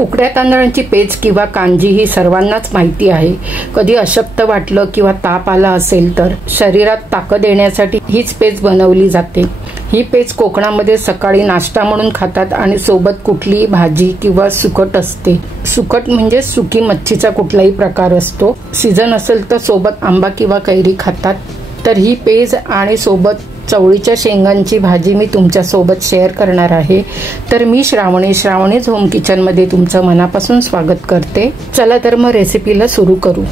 उकड्या तांदळांची page किंवा कांजी ही सर्वांनाच माहिती आहे। कधी अशक्त वाटलं किंवा ताप आला असेल तर शरीरात ताकद येण्यासाठी हीच पेज बनवली जाते। ही पेज कोकणामध्ये सकाळी नाश्ता म्हणून खातात आणि सोबत कुठलीही भाजी किंवा सुकट असते। सुकट म्हणजे सुकी मच्छीचा कुठलाही प्रकार असतो। सीजन असेल तर सोबत आंबा किंवा कैरी खातात। तर ही पेज आणि सोबत चवळीच्या शेंगांची भाजी मी तुमच्या सोबत शेअर करणार आहे। तर मी श्रावणीज होम किचन मध्ये तुमचं मनापासून स्वागत करते। चला तर मग रेसिपीला सुरू करू।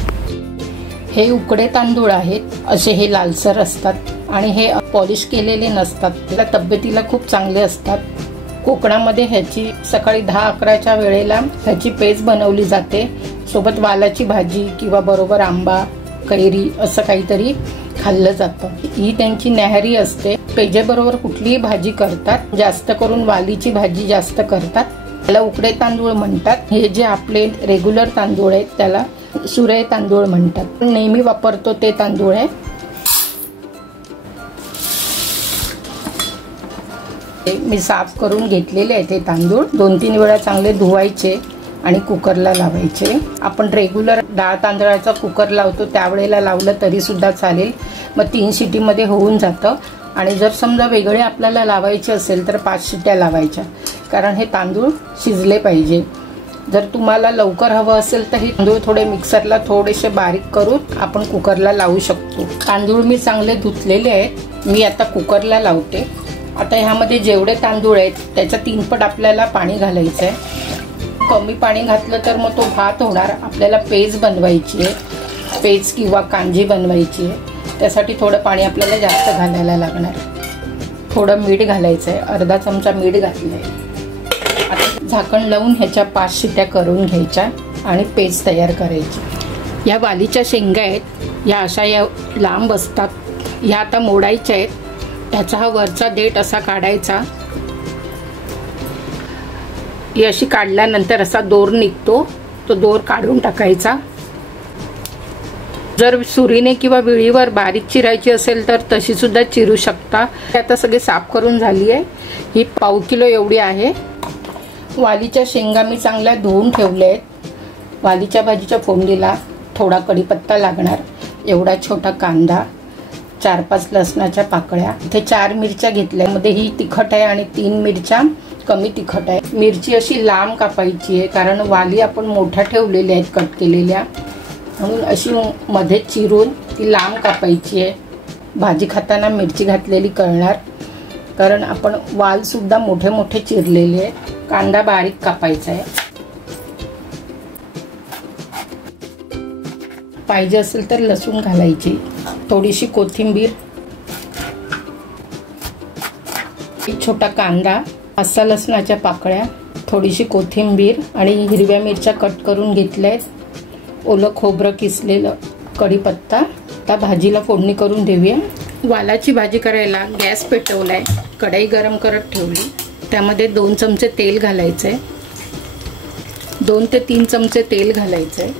हे उकडे तांदूळ आहेत, असे हे लालसर असतात आणि हे पॉलिश केलेले नसतात। त्याला तब्येतीला खूप चांगले असतात। कोकणामध्ये ह्याची सकाळी 10-11च्या वेळेला ह्याची पेज बनवली जाते। सोबत वालाची भाजी किंवा बरोबर आंबा कैरी असं काहीतरी खाल्लं जातं। ही त्यांची न्याहारी असते। पेजेबरोबर कुठलीही भाजी करतात, जास्त करून वालीची भाजी जास्त करतात। त्याला उकडे तांदूळ म्हणतात। हे जे आपले रेग्युलर तांदूळ आहेत त्याला सुरई तांदूळ म्हणतात। नेहमी वापरतो ते तांदूळ आहे। मी साफ करून घेतलेले आहेत हे तांदूळ। 2-3 वेळा चांगले धुवायचे आणि कुकरला लावायचे। आपण रेग्युलर डाळ तांदळाचा कुकर लावतो त्यावेळेला लावलं तरी सुद्धा चालेल। मग 3 शिटीमध्ये होऊन जातं। आणि जर समजा वेगळे आपल्याला लावायचे असेल तर 5 शिट्या लावायच्या, कारण हे तांदूळ शिजले पाहिजे। जर तुम्हाला लवकर हवं असेल तर हे तांदूळ थोडे मिक्सरला थोडेसे बारीक करून आपण कुकरला लावू शकतो। तांदूळ मी चांगले धुतलेले आहेत। मी आता कुकरला लावते। आता ह्यामध्ये जेवढे तांदूळ आहेत त्याच्या 3 पट आपल्याला पाणी घालायचं आहे। कमी पाणी घातलं तर मग तो भात होणार। आपल्याला पेज बनवायची आहे, पेज किंवा कांजी बनवायची आहे। त्यासाठी थोडं पाणी आपल्याला जास्त घालायला लागणार। थोडं मीठ घालायचं आहे, अर्धा चमचा मीठ घातलं आहे। आता झाकण लावून ह्याच्या 5 शिट्या करून घ्यायच्या आणि पेज तयार करायची। या वालीच्या शेंगा आहेत, या अशा या लांब असतात, ह्या आता मोडायच्या आहेत। त्याचा हा वरचा देठ असा काढायचा। ही अशी काढल्यानंतर असा दोर निघतो, तो दोर काढून टाकायचा। जर सुरीने किंवा विळीवर बारीक चिरायची असेल तर तशी सुद्धा चिरू शकता। आता सगळे साफ करून झाली आहे। ही पाव किलो एवढी आहे। वालीच्या शेंगा मी चांगल्या धुवून ठेवल्या आहेत। वालीच्या भाजीच्या फोडणीला थोडा कढीपत्ता लागणार, एवढा छोटा कांदा, 4-5 लसणाच्या पाकळ्या, इथे 4 मिरच्या घेतल्या। मध्ये ही तिखट आहे आणि 3 मिरच्या कमी तिखट आहे। मिरची अशी लांब कापायची आहे, कारण वाली आपण मोठ्या ठेवलेल्या आहेत कट केलेल्या, म्हणून अशी मध्ये चिरून ती लांब कापायची आहे। भाजी खाताना मिरची घातलेली कळणार, कारण आपण वाल सुद्धा मोठे मोठे चिरलेले आहेत। कांदा बारीक कापायचा आहे। पाहिजे असेल तर लसूण घालायची, थोडीशी कोथिंबीर, एक छोटा कांदा, 5-6 लसणाच्या पाकळ्या, थोडीशी कोथिंबीर आणि हिरव्या मिरच्या कट करून घेतल्यात, ओलं खोबरं किसलेलं, कढीपत्ता। आता भाजीला फोडणी करून देऊया। वालाची भाजी करायला गॅस पेटवलाय, कढई गरम करत ठेवली। त्यामध्ये 2 चमचे तेल घालायचंय, 2 ते 3 चमचे तेल घालायचंय।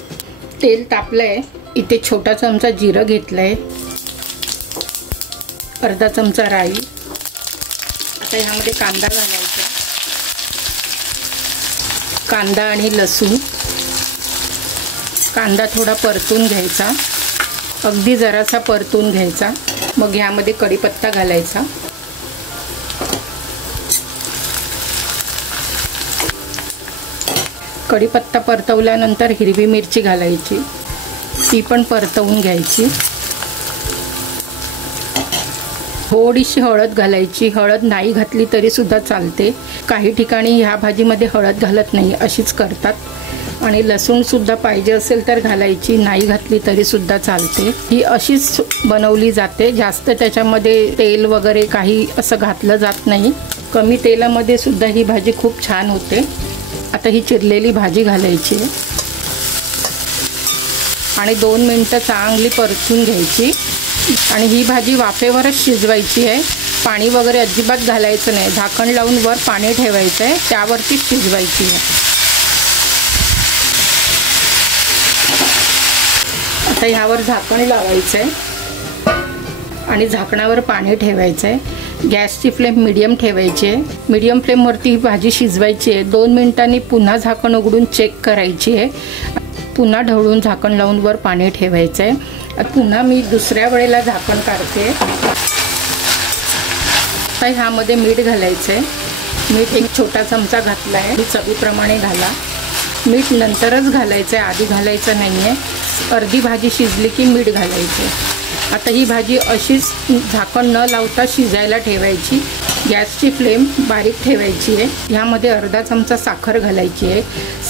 तेल तापलंय, इथे छोटा चमचा जिरं घेतलंय, अर्धा चमचा राई। आता ह्यामध्ये कांदा घालायचा, कांदा आणि लसूण। कांदा थोडा परतून घ्यायचा, अगदी जरासा परतून घ्यायचा। मग ह्यामध्ये कढीपत्ता घालायचा, कढीपत्ता परतवल्यानंतर हिरवी मिरची घालायची, ती पण परतवून घ्यायची। थोडीशी हळद घालायची, हळद नाही घातली तरी सुद्धा चालते। काही ठिकाणी ह्या भाजीमध्ये हळद घालत नाही, अशीच करतात। आणि लसूण सुद्धा पाहिजे असेल तर घालायची, नाही घातली तरी सुद्धा चालते। ही अशीच बनवली जाते, जास्त त्याच्यामध्ये तेल वगैरे काही असं घातलं जात नाही। कमी तेलामध्ये सुद्धा ही भाजी खूप छान होते। आता ही चिरलेली भाजी घालायची आणि 2 मिनिटं चांगली परतून घ्यायची। आणि ही भाजी वाफेवरच शिजवायची आहे, पाणी वगैरे अजिबात घालायचं नाही। झाकण लावून वर पाणी ठेवायचं आहे, त्यावरतीच शिजवायची आहे। आता ह्यावर झाकण लावायचं आहे आणि झाकणावर पाणी ठेवायचं आहे। गॅसची फ्लेम मीडियम ठेवायची आहे। मीडियम फ्लेमवरती ही भाजी शिजवायची आहे। 2 मिनिटांनी पुन्हा झाकण उघडून चेक करायची आहे। पुन्हा ढवळून झाकण लावून वर पाणी ठेवायचं आहे। पुन्हा मी दुसऱ्या वेळेला झाकण काढते। आता ह्यामध्ये मीठ घालायचं आहे। मीठ 1 छोटा चमचा घातला आहे। चवीप्रमाणे घाला। मीठ नंतरच घालायचं आहे, आधी घालायचं नाही आहे। अर्धी भाजी शिजली की मीठ घालायचं। आता ही भाजी अशीच झाकण न लावता शिजायला ठेवायची। गॅसची फ्लेम बारीक ठेवायची आहे। ह्यामध्ये अर्धा चमचा साखर घालायची आहे।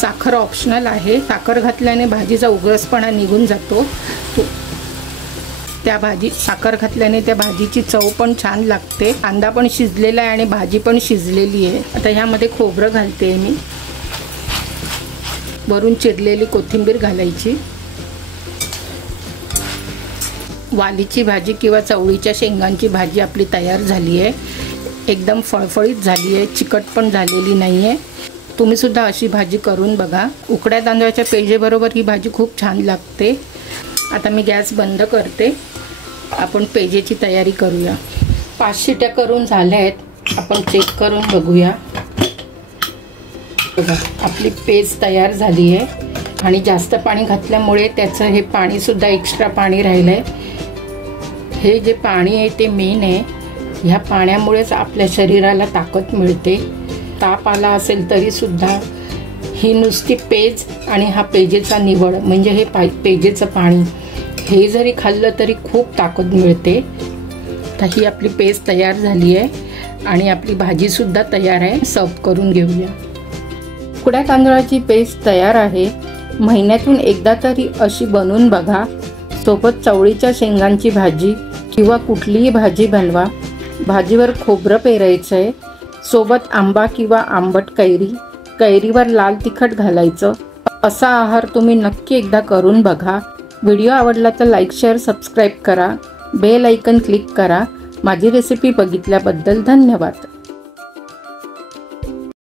साखर ऑप्शनल आहे। साखर घातल्याने भाजीचा उग्रसपणा निघून जातो। साखर घातल्याने त्या भाजीची चव पण छान लागते। कांदा पण शिजलेला आहे आणि भाजी पण शिजलेली आहे। आता ह्यामध्ये खोबरं घालते मी। वरून चिरलेली कोथिंबीर घालायची। वालीची भाजी किंवा चवळीच्या शेंगांची भाजी आपली तयार झाली आहे। एकदम फळफळीत झाली आहे, चिकट पण झालेली नाही आहे। तुम्ही सुद्धा अशी भाजी करून बघा। उकड्या तांदळाच्या पेजेबरोबर ही भाजी खूप छान लागते। आता मी गॅस बंद करते। आपण पेजेची तयारी करूया। 5 शिट्या करून झाल्या आहेत। आपण चेक करून बघूया। बघा, आपली पेज तयार झाली आहे आणि जास्त पाणी घातल्यामुळे त्याचं हे पाणी सुद्धा एक्स्ट्रा पाणी राहिलं आहे। हे जे पाणी आहे ते मेन आहे। ह्या पाण्यामुळेच आपल्या शरीराला ताकद मिळते। ताप आला असेल तरी सुद्धा ही नुसती पेज आणि हा पेजेचा निवड म्हणजे हे पेजेचं पाणी हे जरी खाल्लं तरी खूप ताकद मिळते। तर ही आपली पेज तयार झाली आहे आणि आपली भाजी सुद्धा तयार आहे। सर्व करून घेऊया। उकड्या तांदळाची पेस्ट तयार आहे। महिन्यातून एकदा तरी अशी बनवून बघा। सोबत चवळीच्या शेंगांची भाजी किंवा कुठलीही भाजी बनवा। भाजीवर खोबरं पेरायचं आहे। सोबत आंबा किंवा आंबट कैरीवर लाल तिखट घालायचं। असा आहार तुम्ही नक्की एकदा करून बघा। व्हिडिओ आवडला तर लाईक, शेअर, सबस्क्राईब करा। बेल आयकन क्लिक करा। माझी रेसिपी बघितल्याबद्दल धन्यवाद।